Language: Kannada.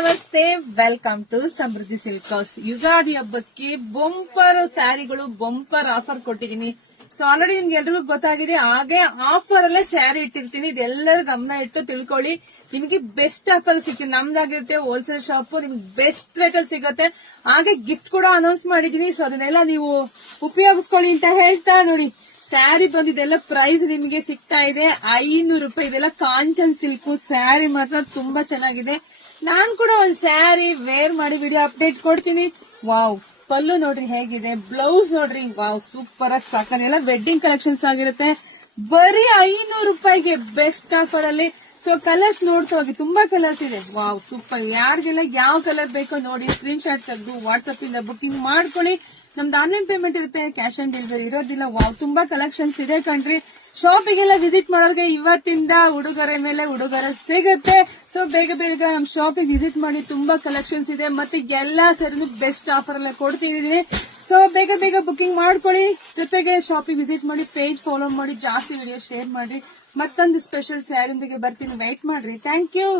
ನಮಸ್ತೆ, welcome to Samruddhi silk house. Ugadi ಹಬ್ಬಕ್ಕೆ ಬಂಪರ್ ಸ್ಯಾರಿಗಳು, ಬಂಪರ್ ಆಫರ್ ಕೊಟ್ಟಿದ್ದೀನಿ. ಸೊ ಆಲ್ರೆಡಿ ನಿಮ್ಗೆ ಎಲ್ರಿಗೂ ಗೊತ್ತಾಗಿದೆ. ಹಾಗೆ ಆಫರ್ ಅಲ್ಲೇ ಸ್ಯಾರಿ ಇಟ್ಟಿರ್ತೀನಿ, ಇದೆಲ್ಲರೂ ಗಮನ ಇಟ್ಟು ತಿಳ್ಕೊಳ್ಳಿ. ನಿಮಗೆ ಬೆಸ್ಟ್ ಆಫರ್ ಸಿಗುತ್ತೆ. ನಮ್ದಾಗಿರುತ್ತೆ ಹೋಲ್ಸೇಲ್ ಶಾಪ್, ನಿಮ್ಗೆ ಬೆಸ್ಟ್ ರೇಟ್ ಅಲ್ಲಿ ಸಿಗುತ್ತೆ. ಹಾಗೆ ಗಿಫ್ಟ್ ಕೂಡ ಅನೌನ್ಸ್ ಮಾಡಿದೀನಿ. ಸೊ ಅದನ್ನೆಲ್ಲ ನೀವು ಉಪಯೋಗಿಸ್ಕೊಳ್ಳಿ ಅಂತ ಹೇಳ್ತಾ, ನೋಡಿ ಸ್ಯಾರಿ ಬಂದಿದೆಲ್ಲ ಪ್ರೈಸ್ ನಿಮಗೆ ಸಿಗ್ತಾ ಇದೆ 500 ರೂಪಾಯಿ. ಇದೆಲ್ಲ ಕಾಂಚನ್ ಸಿಲ್ಕ್ ಸ್ಯಾರಿ ಮಾತ್ರ ತುಂಬಾ ಚೆನ್ನಾಗಿದೆ. ನಾನ್ ಕೂಡ ಒಂದ್ ಸ್ಯಾರಿ ವೇರ್ ಮಾಡಿ ವಿಡಿಯೋ ಅಪ್ಡೇಟ್ ಕೊಡ್ತೀನಿ. ವಾವ್, ಪಲ್ಲು ನೋಡ್ರಿ ಹೇಗಿದೆ, ಬ್ಲೌಸ್ ನೋಡ್ರಿ, ವಾವ್ ಸೂಪರ್ ಆಗಿ ಸಾಕಾನೆ. ಎಲ್ಲ ವೆಡ್ಡಿಂಗ್ ಕಲೆಕ್ಷನ್ಸ್ ಆಗಿರುತ್ತೆ. ಬರೀ 500 ರೂಪಾಯಿಗೆ ಬೆಸ್ಟ್ ಆಫರ್ ಅಲ್ಲಿ. ಸೊ ಕಲರ್ಸ್ ನೋಡ್ತಾ ಹೋಗಿ, ತುಂಬಾ ಕಲರ್ಸ್ ಇದೆ. Wow super. ಯಾರಿಗೆಲ್ಲ ಯಾವ ಕಲರ್ ಬೇಕೋ ನೋಡಿ ಸ್ಕ್ರೀನ್ ಶಾಟ್ ತೆಗೆದು ವಾಟ್ಸ್ಆಪ್ ಇಂದ ಬುಕಿಂಗ್ ಮಾಡ್ಕೊಳ್ಳಿ. ನಮ್ದು ಆನ್ಲೈನ್ ಪೇಮೆಂಟ್ ಇರುತ್ತೆ, ಕ್ಯಾಶ್ ಆನ್ ಡೆಲಿವರಿ ಇರೋದಿಲ್ಲ. ವಾವ್, ತುಂಬಾ ಕಲೆಕ್ಷನ್ಸ್ ಇದೆ ಕಣ್ರಿ. ಶಾಪಿಗೆಲ್ಲ ವಿಸಿಟ್ ಮಾಡೋದಕ್ಕೆ ಇವತ್ತಿಂದ ಉಡುಗೊರೆ ಮೇಲೆ ಉಡುಗೊರೆ ಸಿಗುತ್ತೆ. ಸೊ ಬೇಗ ಬೇಗ ನಮ್ ಶಾಪಿಗೆ ವಿಸಿಟ್ ಮಾಡಿ, ತುಂಬಾ ಕಲೆಕ್ಷನ್ಸ್ ಇದೆ. ಮತ್ತೆ ಎಲ್ಲಾ ಸರಿನೂ ಬೆಸ್ಟ್ ಆಫರ್ ಎಲ್ಲ ಕೊಡ್ತಿದೀನಿ. ಸೊ ಬೇಗ ಬೇಗ ಬುಕಿಂಗ್ ಮಾಡ್ಕೊಳ್ಳಿ. ಜೊತೆಗೆ ಶಾಪಿಗೆ ವಿಸಿಟ್ ಮಾಡಿ, ಪೇಜ್ ಫಾಲೋ ಮಾಡಿ, ಜಾಸ್ತಿ ವಿಡಿಯೋ ಶೇರ್ ಮಾಡಿ. ಮತ್ತೊಂದು ಸ್ಪೆಷಲ್ ಸ್ಯಾರಿಯೊಂದಿಗೆ ಬರ್ತೀನಿ, ವೇಟ್ ಮಾಡ್ರಿ. Thank you.